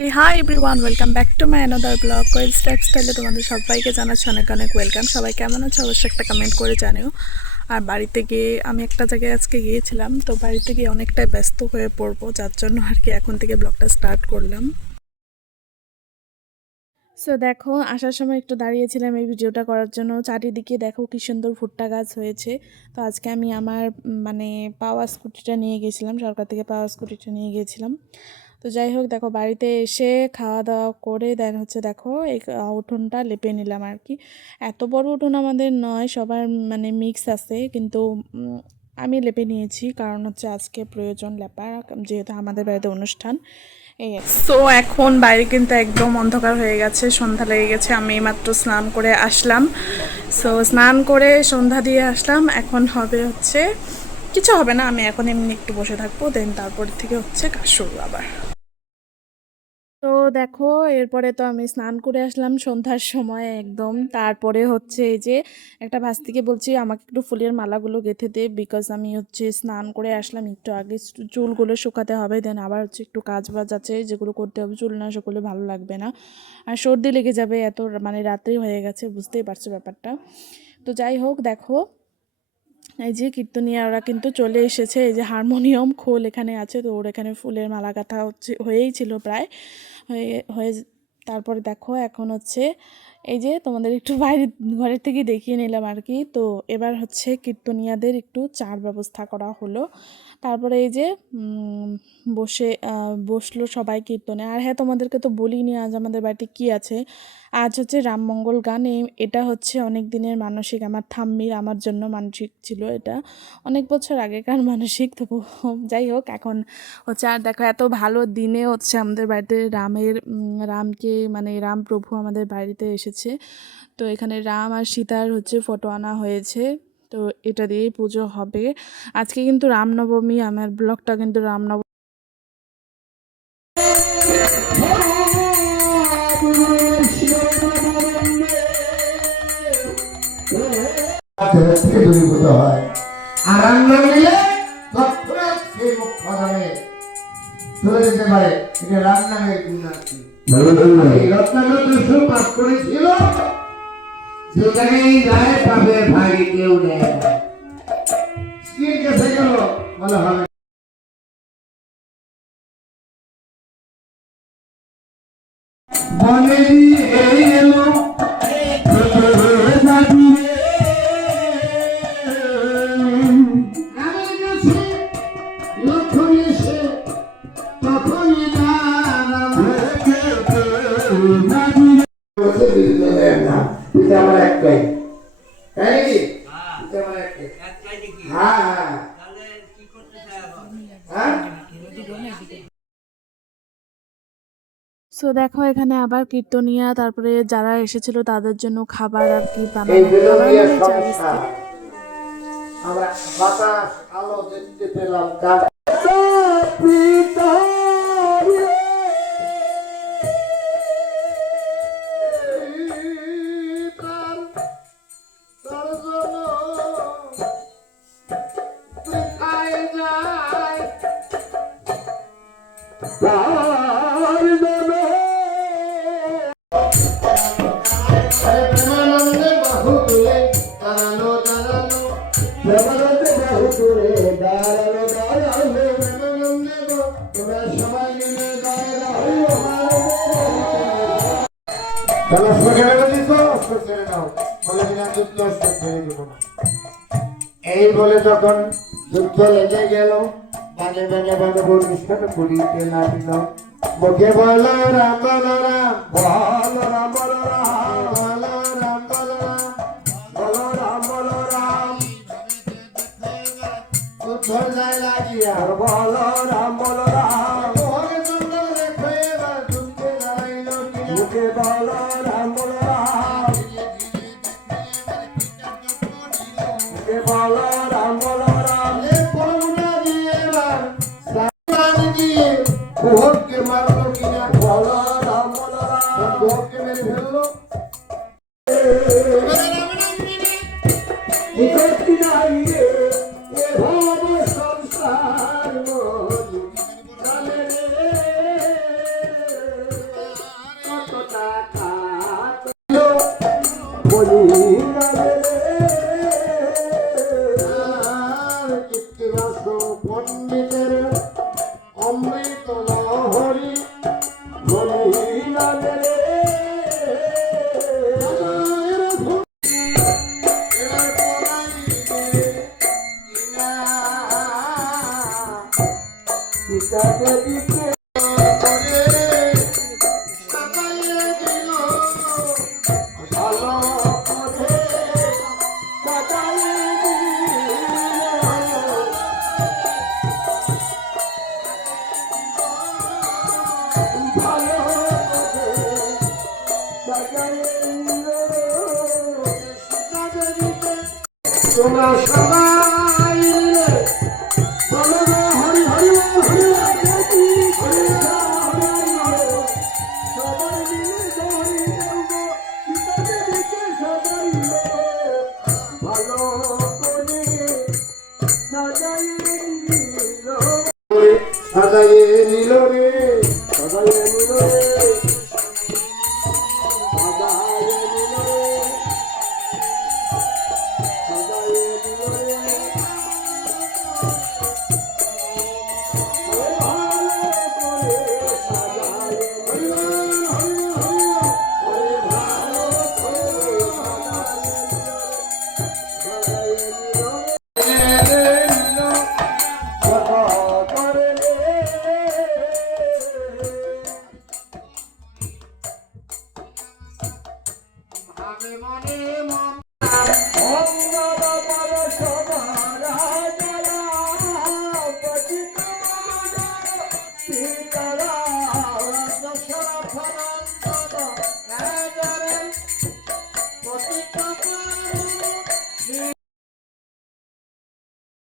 High everyone, welcome back to my another blog Koel স্টাইলে তোমাদের সবাইকে জানাচ্ছি অনেক অনেক ওয়েলকাম। সবাই কেমন আছো অবশ্যই একটা কমেন্ট করে জানিও। আর বাড়িতে গিয়ে আমি একটা জায়গায় আজকে গিয়েছিলাম, তো বাড়িতে গিয়ে অনেকটাই ব্যস্ত হয়ে পড়বো, যার জন্য আর কি এখন থেকে ব্লগটা স্টার্ট করলাম। সো দেখো, আসার সময় একটু দাঁড়িয়েছিলাম এই ভিডিওটা করার জন্য। চারিদিকে দেখো কি সুন্দর ভুট্টা গাছ হয়েছে। তো আজকে আমি আমার পাওয়ার স্কুটিটা নিয়ে গেছিলাম, সরকার থেকে পাওয়ার স্কুটিটা নিয়ে গিয়েছিলাম। তো যাই হোক, দেখো বাড়িতে এসে খাওয়া দাওয়া করে দেন হচ্ছে দেখো এই উঠোনটা লেপে নিলাম আর কি। এত বড় উঠোন আমাদের নয়, সবার মিক্স আছে, কিন্তু আমি লেপে নিয়েছি কারণ হচ্ছে আজকে প্রয়োজন লেপার, যেহেতু আমাদের বাড়িতে অনুষ্ঠান। এই সো এখন বাইরে কিন্তু একদম অন্ধকার হয়ে গেছে, সন্ধ্যা লেগে গেছে। আমি মাত্র স্নান করে আসলাম। সো স্নান করে সন্ধ্যা দিয়ে আসলাম, এখন হবে হচ্ছে কিছু হবে না, আমি এখন এমনি একটু বসে থাকবো, দেন তারপর থেকে হচ্ছে কাজ শুরু আবার। তো দেখো, এরপরে তো আমি স্নান করে আসলাম সন্ধ্যার সময় একদম। তারপরে হচ্ছে এই যে একটা ভাস্তিকে বলছি আমাকে একটু ফুলের মালাগুলো গেঁথে দে, বিকজ আমি হচ্ছে স্নান করে আসলাম একটু আগে, চুলগুলো শুকাতে হবে, দেন আবার হচ্ছে একটু কাজ বাজ আছে যেগুলো করতে হবে। চুল না শুকলে ভালো লাগবে না, আর সর্দি লেগে যাবে, এত রাত্রি হয়ে গেছে, বুঝতেই পারছো ব্যাপারটা। তো যাই হোক, দেখো এই যে কীর্তনিয়া ওরা কিন্তু চলে এসেছে। এই যে হারমোনিয়াম খোল এখানে আছে, তো ওর এখানে ফুলের মালা গাঁথা হচ্ছে, হয়েই ছিল প্রায় হয়ে হয়ে তারপরে দেখো এখন হচ্ছে এই যে তোমাদের একটু বাইরে ঘরের থেকে দেখিয়ে নিলাম আর কি। তো এবার হচ্ছে কীর্তনিয়াদের একটু চার ব্যবস্থা করা হলো। তারপরে এই যে বসলো সবাই কীর্তনে। আর হ্যাঁ, তোমাদেরকে তো বলিনি আজ আমাদের বাড়িতে কি আছে। আজ হচ্ছে রামমঙ্গল গান। এটা হচ্ছে অনেক দিনের মানসিক, আমার ঠাম্মির আমার জন্য মানসিক ছিল, এটা অনেক বছর আগেকার মানসিক। তো যাই হোক, এখন হচ্ছে আর দেখো এত ভালো দিনে হচ্ছে আমাদের বাড়িতে রামকে রাম প্রভু আমাদের বাড়িতে এসেছে। তো এখানে রাম আর সীতার হচ্ছে ফটো আনা হয়েছে, তো এটা দিয়েই পুজো হবে। আজকে কিন্তু রামনবমী, আমার ব্লগটা কিন্তু রামনবমী। আর রান্না মিলে তৎক্ষণাৎ সেই মুখ্যধামে চলে যেতে পারে। এটা রান্নামের গুণার্থী রত্নাগত পাঠ করেছিল, যেখানেই যায় পাবে ভাই কেউ নেয় না। স্ত্রীর কাছে গেল, বলা হবে বনে এই এলো সো দেখো এখানে আবার কীর্তনিয়া, তারপরে যারা এসেছিল তাদের জন্য খাবার আর কি বানানো, খাবার চা বিস্কিট। আমরা বাতাস আলো দেখতে পেলাম। এই বলে যখন যুদ্ধ লেগে গেল, বানে বানে বানে অনুষ্ঠান করিতে লাগিল। মুখে বল রাম বল রাম, বল রাম বল রাম, বল রাম বল রাম, বল রাম বল রাম। যুদ্ধ যায় লাগিয়া, বল রাম বল রাম, মুখে বল রাম বল রাম, মুখে বল রাম বল রাম। ভোটকে মারলো কিনা, বল রাম বল রাম, ভোটকে মেরে ফেললো। সংসার কীর্তিবাস পণ্ডিতের অমৃত লহরী বলিলাম রে। এবার পড়াইবে কিনা পিতাকে দিতে করে সাজাইয়ে দিল ভালো করে সাজাইয়ে তোমরা সবাই মিলে বলো গো হরি হরি হরি হরি হরি সবাই মিলে হরি দেব পিতাকে দিতে সবাই মিলে ভালো করে সাজাইয়ে নিল সাজাইয়ে নিল রে সাজাইয়ে নিল রে সাজাইয়ে নিল রে সাজাইয়ে নিল রে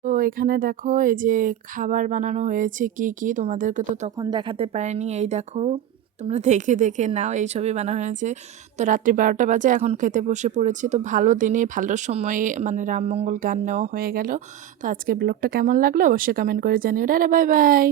তো এখানে দেখো এই যে খাবার বানানো হয়েছে কি কি তোমাদেরকে তো তখন দেখাতে পারিনি। এই দেখো তোমরা দেখে দেখে নাও, এই সবই বানানো হয়েছে। তো রাত্রি 12টা বাজে, এখন খেতে বসে পড়েছি। তো ভালো দিনে ভালো সময়ে মানে রামমঙ্গল গান নেওয়া হয়ে গেল। তো আজকে ব্লগটা কেমন লাগলো অবশ্যই কমেন্ট করে জানিও। Tata bye bye.